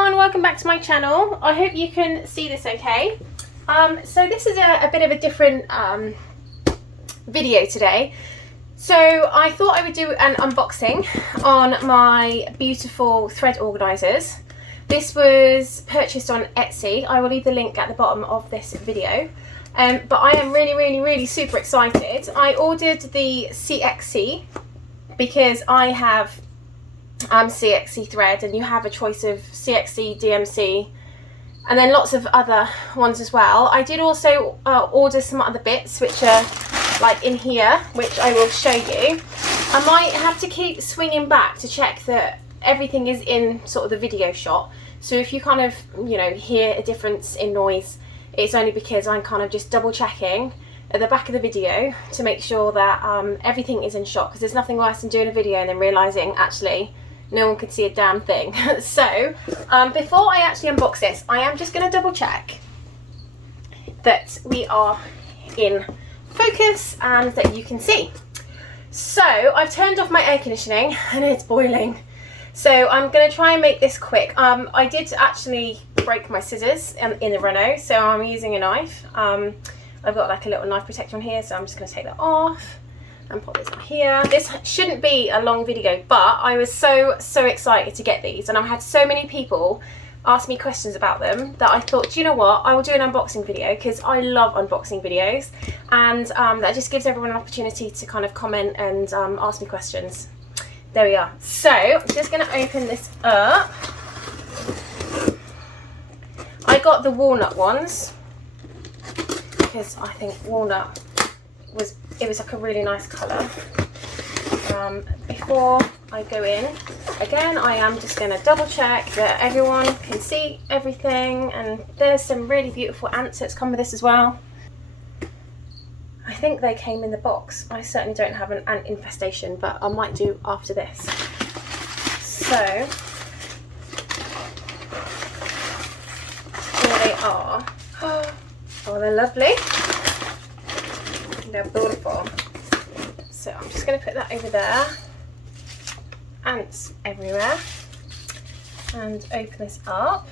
everyone, welcome back to my channel. I hope you can see this okay. So this is a bit of a different video today. So I thought I would do an unboxing on my beautiful thread organisers. This was purchased on Etsy. I will leave the link at the bottom of this video. But I am really super excited. I ordered the CXC because I have CXC thread, and you have a choice of CXC, DMC, and then lots of other ones as well. I did also order some other bits which are like in here, which I will show you. I might have to keep swinging back to check that everything is in sort of the video shot. So if you kind of, you know, hear a difference in noise, it's only because I'm kind of just double checking at the back of the video to make sure that everything is in shot, because there's nothing worse than doing a video and then realising actually no one can see a damn thing. So before I actually unbox this, I am just going to double check that we are in focus and that you can see. So I've turned off my air conditioning and it's boiling, so I'm going to try and make this quick. I did actually break my scissors in the Renault, so I'm using a knife. I've got like a little knife protector on here, so I'm just going to take that off and pop this on here. This shouldn't be a long video, but I was so excited to get these, and I've had so many people ask me questions about them that I thought, do you know what, I will do an unboxing video, because I love unboxing videos, and that just gives everyone an opportunity to kind of comment and ask me questions. There we are. So I'm just going to open this up. I got the walnut ones because I think walnut was like a really nice colour. Before I go in, again, I am just going to double check that everyone can see everything, and there's some really beautiful ants that's come with this as well. I think they came in the box. I certainly don't have an ant infestation, but I might do after this. So here they are. Oh, they're lovely. They're beautiful. So I'm just going to put that over there. Ants everywhere. And open this up.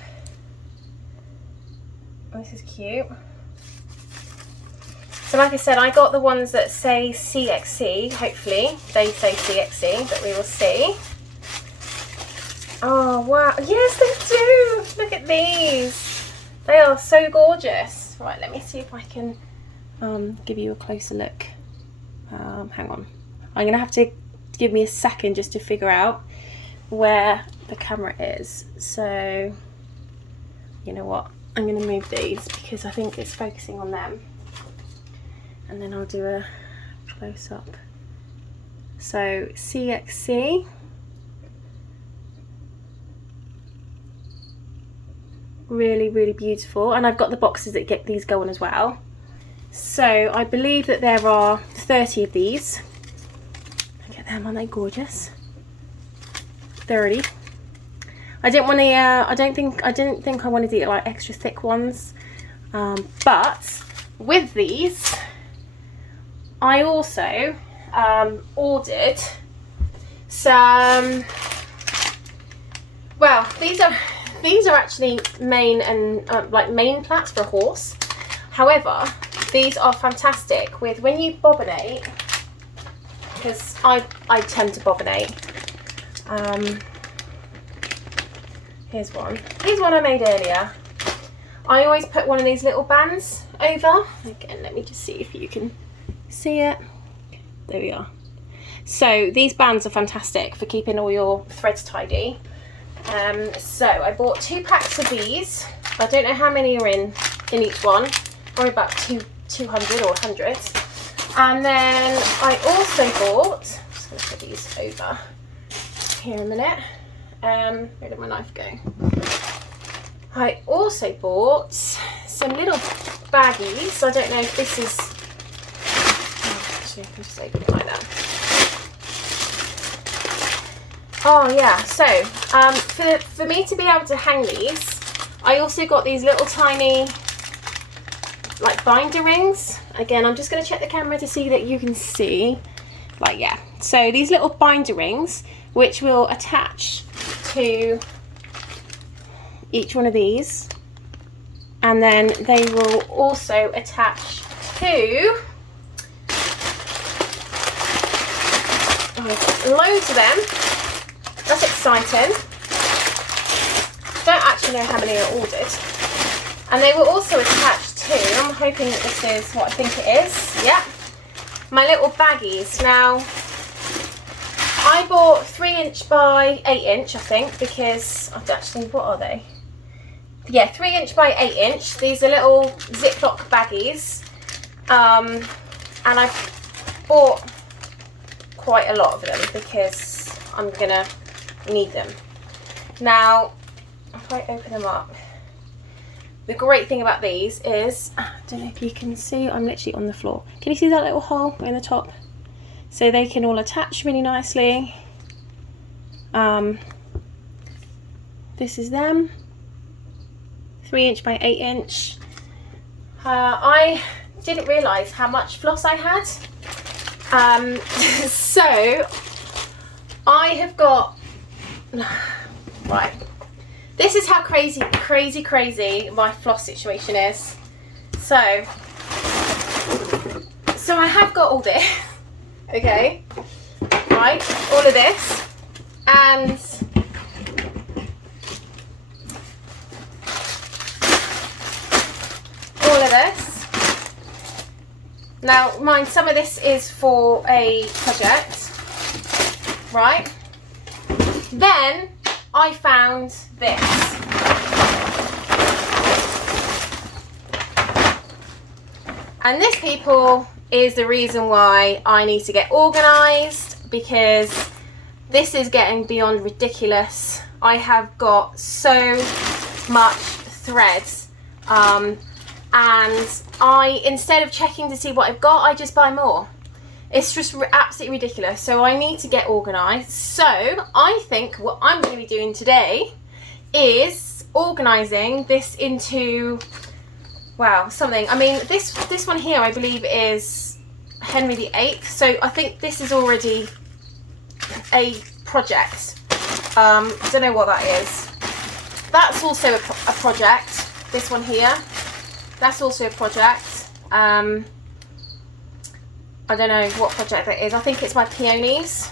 This is cute. So like I said, I got the ones that say CXC. Hopefully they say CXC, but we will see. Oh wow, yes they do! Look at these. They are so gorgeous. Right, let me see if I can give you a closer look. Hang on. I'm going to have to give me a second just to figure out where the camera is. So, you know what? I'm going to move these because I think it's focusing on them. And then I'll do a close-up. So, CXC. Really beautiful. And I've got the boxes that get these going as well. So I believe that there are 30 of these. Look at them, aren't they gorgeous? 30. I didn't want to. I didn't think I wanted to get like extra thick ones. But with these, I also ordered some. Well, these are actually main and like main plats for a horse. However, these are fantastic with when you bobbinate, because I tend to bobbinate. Here's one I made earlier. I always put one of these little bands over. Again, let me just see if you can see it. There we are. So these bands are fantastic for keeping all your threads tidy. So I bought 2 packs of these. I don't know how many are in each one. Probably about 200 or 100. And then I also bought, I'm just going to put these over here a minute. Where did my knife go? I also bought some little baggies. I don't know if this is, actually I can just open it like that. Oh yeah, so for me to be able to hang these, I also got these little tiny like binder rings. Again, I'm just going to check the camera to see that you can see. Like, yeah, so these little binder rings which will attach to each one of these, and then they will also attach to loads of them. That's exciting. Don't actually know how many are ordered. And they will also attach to, I'm hoping that this is what I think it is. Yeah, my little baggies. Now, I bought 3" by 8" I think, because actually, what are they? Yeah, 3" by 8". These are little Ziploc baggies, and I've bought quite a lot of them because I'm gonna need them. Now, if I open them up, the great thing about these is, I don't know if you can see, I'm literally on the floor. Can you see that little hole in the top? So they can all attach really nicely. This is them, 3" by 8". I didn't realise how much floss I had. So I have got, right, this is how crazy my floss situation is. So I have got all this, okay, right, all of this, and all of this. Now, mind, some of this is for a project, right? Then I found this. And this, people, is the reason why I need to get organised, because this is getting beyond ridiculous. I have got so much threads, and instead of checking to see what I've got, I just buy more. It's just absolutely ridiculous. So I need to get organised. So I think what I'm going to be doing today is organising this into, wow, something. I mean, this one here, I believe, is Henry VIII. So I think this is already a project. Don't know what that is. That's also a project. This one here, that's also a project. I don't know what project that is. I think it's my peonies.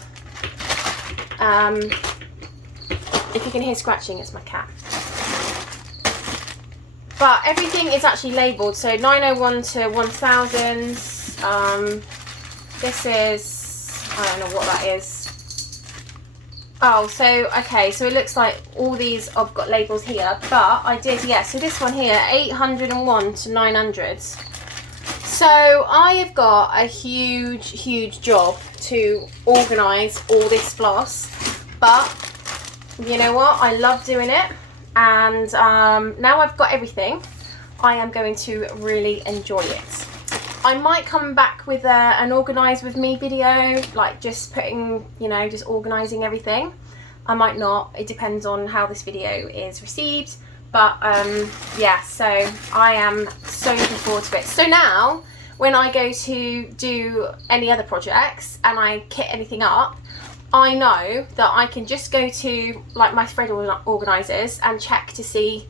If you can hear scratching, it's my cat. But everything is actually labelled. So 901 to 1000. This is, I don't know what that is. Oh, so, okay, so it looks like all these I've got labels here, but I did, yeah, so this one here, 801 to 900. So I have got a huge job to organise all this floss, but you know what, I love doing it, and now I've got everything, I am going to really enjoy it. I might come back with an organise with me video, like just putting, you know, just organising everything. I might not, it depends on how this video is received, but yeah, so I am so looking forward to it. So now when I go to do any other projects and I kit anything up, I know that I can just go to like my thread organisers and check to see,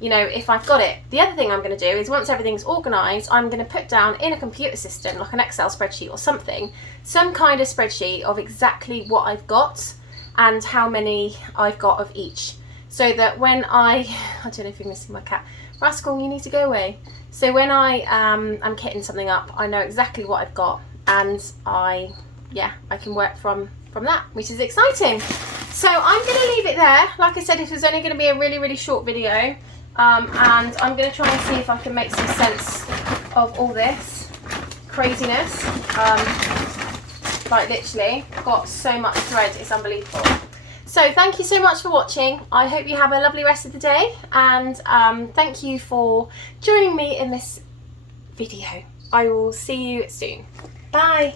you know, if I've got it. The other thing I'm going to do is, once everything's organised, I'm going to put down in a computer system, like an Excel spreadsheet or something, some kind of spreadsheet of exactly what I've got and how many I've got of each, so that when I don't know if you can see my cat, Rascal, you need to go away. So when I am kitting something up, I know exactly what I've got, and I can work from that, which is exciting. So I'm going to leave it there. Like I said, it was only going to be a really short video, and I'm going to try and see if I can make some sense of all this craziness. Like literally, I've got so much thread, it's unbelievable. So thank you so much for watching. I hope you have a lovely rest of the day, and thank you for joining me in this video. I will see you soon. Bye.